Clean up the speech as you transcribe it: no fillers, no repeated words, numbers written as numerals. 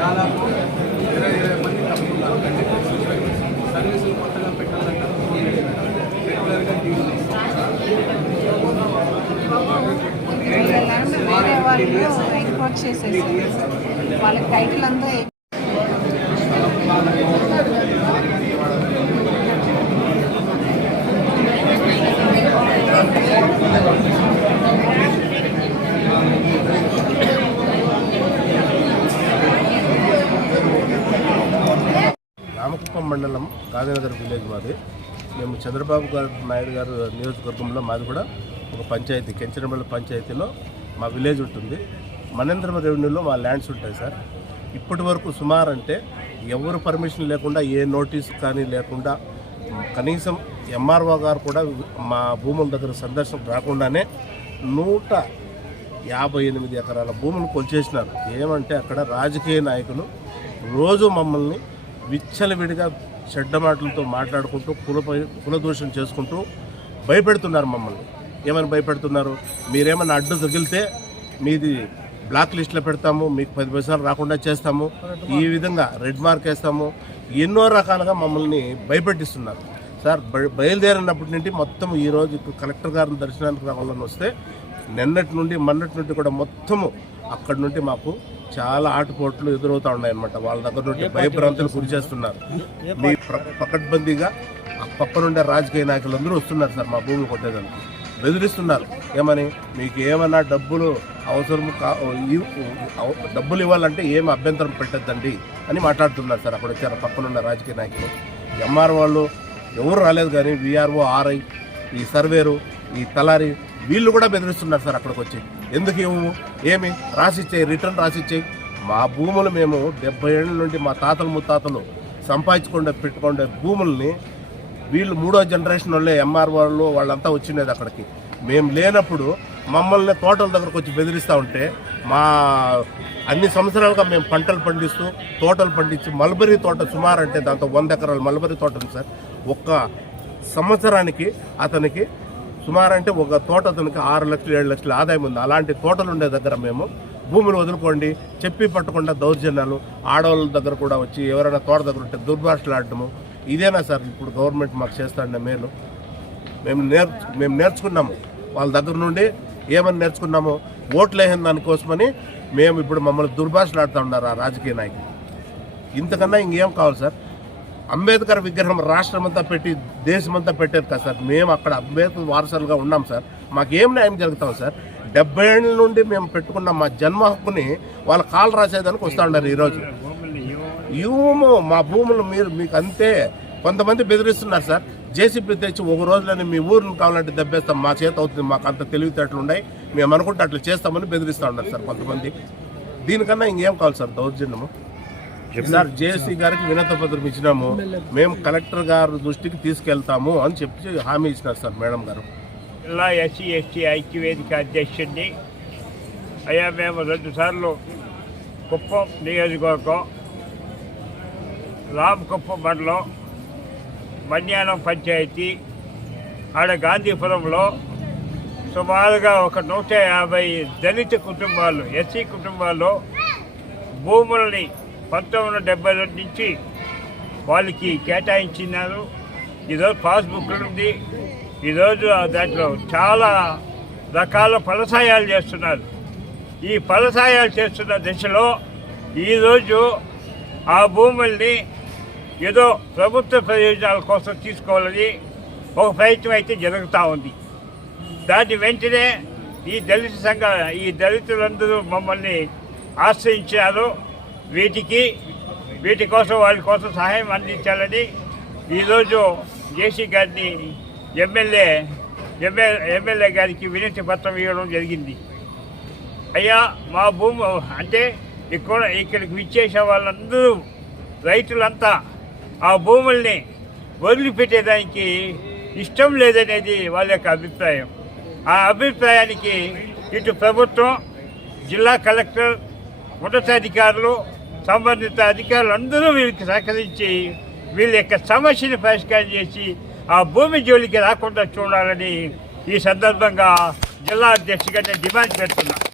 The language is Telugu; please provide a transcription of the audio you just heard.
దాదాపు 20 మంది సర్వీసులు కొత్తగా పెట్టాలంటే రెగ్యులర్గా వేరే వాళ్ళు ఎంక్వైరీ చేసేసి వాళ్ళ టైటిల్ అంతా రామకుప్పం మండలం గాంధీనగర్ విలేజ్ మాది. మేము చంద్రబాబు నాయుడు గారు నియోజకవర్గంలో మాది కూడా ఒక పంచాయతీ, కెంచనపల్లి పంచాయతీలో మా విలేజ్ ఉంటుంది. మనేంద్రం రెవెన్యూలో మా ల్యాండ్స్ ఉంటాయి సార్. ఇప్పటి వరకు సుమారు అంటే ఎవరు పర్మిషన్ లేకుండా, ఏ నోటీసు కానీ లేకుండా, కనీసం ఎంఆర్ఓ గారు కూడా మా భూముల దగ్గర సందర్శనకు రాకుండానే 158 ఎకరాల భూములు కొలిచేసినారు. ఏమంటే అక్కడ రాజకీయ నాయకులు రోజు మమ్మల్ని విచ్చలవిడిగా చెడ్డ మాటలతో మాట్లాడుకుంటూ కులదూషణ చేసుకుంటూ భయపెడుతున్నారు మమ్మల్ని. ఏమని భయపెడుతున్నారు? మీరేమన్నా అడ్డు తగిలితే మీది బ్లాక్ లిస్ట్లో పెడతాము, మీకు 10 పైసలు రాకుండా చేస్తాము, ఈ విధంగా రెడ్ మార్క్ వేస్తాము, ఎన్నో రకాలుగా మమ్మల్ని భయపెట్టిస్తున్నారు సార్. బయలుదేరినప్పటి నుండి మొత్తం ఈరోజు కలెక్టర్ గారిని దర్శనానికి రావాలని వస్తే మొన్నటి నుండి కూడా మొత్తము అక్కడి నుండి మాకు చాలా ఆటుపోట్లు ఎదురవుతూ ఉన్నాయన్నమాట. వాళ్ళ దగ్గర నుండి భయభ్రాంతులు గురి చేస్తున్నారు. మీ పకడ్బందీగా ఆ పక్కనుండే రాజకీయ నాయకులందరూ వస్తున్నారు సార్ మా భూములు కొట్టేదానికి, బెదిరిస్తున్నారు. ఏమని, మీకు ఏమన్నా డబ్బులు అవసరము డబ్బులు ఇవ్వాలంటే ఏమి అభ్యంతరం పెట్టద్దండి అని మాట్లాడుతున్నారు సార్. అక్కడ వచ్చారు పక్కనున్న రాజకీయ నాయకులు. ఎంఆర్ వాళ్ళు ఎవరు రాలేదు, కానీ విఆర్ఓ, ఆర్ఐ, ఈ సర్వేరు, ఈ తలారి వీళ్ళు కూడా బెదిరిస్తున్నారు సార్. అక్కడికి వచ్చి ఎందుకు ఇవ్వము, ఏమి రాసిచ్చేయి, రిటర్న్ రాసిచ్చేయి. మా భూములు మేము 70 ఏళ్ళ నుండి మా తాతలు ముత్తాతలు పెట్టుకునే భూముల్ని వీళ్ళు 3వ జనరేషన్ వాళ్ళే, ఎంఆర్ వాళ్ళు వాళ్ళంతా వచ్చినది అక్కడికి. మేము లేనప్పుడు మమ్మల్ని తోటల దగ్గరకు వచ్చి బెదిరిస్తూ ఉంటే, మా అన్ని సంవత్సరాలుగా మేము పంటలు పండిస్తూ తోటలు పండించి మల్బరీ తోట సుమారు అంటే దాంతో 100 ఎకరాల మల్బరీ తోట ఉంది సార్. ఒక్క సంవత్సరానికి అతనికి సుమారు అంటే ఒక తోట అతనికి 6 లక్షలు 7 లక్షల ఆదాయం ఉంది. అలాంటి తోటలు ఉండే దగ్గర మేము భూములు వదులుకోండి చెప్పి పట్టకుండా దౌర్జన్యాలు, ఆడవాళ్ళ దగ్గర కూడా వచ్చి ఎవరైనా తోట దగ్గర ఉంటే దుర్భాషలు ఆడటము, ఇదేనా సార్ ఇప్పుడు గవర్నమెంట్ మాకు చేస్తాండే మేలు? మేము నేర్చుకున్నాము వాళ్ళ దగ్గర నుండి. ఏమని నేర్చుకున్నాము? ఓట్లు వేసిన దానికోసమని మేము ఇప్పుడు మమ్మల్ని దుర్భాషలు ఆడుతూ ఉన్నారు ఆ రాజకీయ నాయకులు. ఇంతకన్నా ఇంకేం కావాలి సార్? అంబేద్కర్ విగ్రహం రాష్ట్రమంతా పెట్టి దేశమంతా పెట్టేది కదా సార్. మేము అక్కడ అంబేద్కర్ వారసులుగా ఉన్నాం సార్. మాకేం న్యాయం జరుగుతాం సార్? 70 ఏళ్ళ నుండి మేము పెట్టుకున్న మా జన్మ హక్కుని వాళ్ళ కాలు రాసేదానికి వస్తూ ఉన్నారు. ఈరోజు ఇవ్వము మా భూములు, మీకు అంతే. కొంతమంది బెదిరిస్తున్నారు సార్. జేసీబీ తెచ్చి ఒక రోజులని మీ ఊరిని కావాలంటే దెబ్బేస్తాం, మా చేత అవుతుంది, మాకు అంత తెలివితేటలు ఉన్నాయి, మేము అనుకుంటే అట్లా చేస్తామని బెదిరిస్తూ ఉన్నారు సార్ కొంతమంది. దీనికన్నా ఇంకేం కావాలి సార్? దౌర్జన్యము సార్ జేసీ గారికి వినతి పత్రం ఇచ్చినాము, మేము కలెక్టర్ గారి దృష్టికి తీసుకెళ్తాము అని చెప్పి హామీ ఇచ్చినారు సార్ మేడం గారు. జిల్లా ఎస్సీ ఎస్టీ ఐక్యవేదిక అధ్యక్షుడిని. అయ్యా, మేము 2 సార్లు కుప్పం నియోజకవర్గం, రామకుప్పం మండలం, మన్యానం పంచాయతీ, ఆడ గాంధీపురంలో సుమారుగా ఒక 150 దళిత కుటుంబాలు, ఎస్సీ కుటుంబాల్లో భూములని 1972 నుంచి వాళ్ళకి కేటాయించినారు. ఈరోజు పాస్బుక్లు ఉంది. ఈరోజు దాంట్లో చాలా రకాల ఫలసాయాలు చేస్తున్నారు. ఈ ఫలసాయాలు చేస్తున్న దశలో ఈరోజు ఆ భూముల్ని ఏదో ప్రభుత్వ ప్రయోజనాల కోసం తీసుకోవాలని ఒక ప్రయత్నం అయితే జరుగుతూ ఉంది. దాన్ని వెంటనే ఈ దళితులందరూ మమ్మల్ని ఆశ్రయించారు. వీటి కోసం వాళ్ళ కోసం సహాయం అందించాలని ఈరోజు జేసీ గారిని ఎమ్మెల్యే గారికి వినతి పత్రం ఇవ్వడం జరిగింది. అయ్యా, మా భూమి అంటే ఇక్కడికి విచ్చేసే వాళ్ళందరూ రైతులంతా ఆ భూముల్ని వదిలిపెట్టేదానికి ఇష్టం లేదనేది వాళ్ళ యొక్క అభిప్రాయం. ఆ అభిప్రాయానికి ఇటు ప్రభుత్వం, జిల్లా కలెక్టర్, ఉన్నతాధికారులు, సంబంధిత అధికారులు అందరూ వీళ్ళకి సహకరించి వీళ్ళ యొక్క సమస్యను పరిష్కారం చేసి ఆ భూమి జోలికి రాకుండా చూడాలని ఈ సందర్భంగా జిల్లా అధ్యక్షుడిగా నేను డిమాండ్ పెడుతున్నా.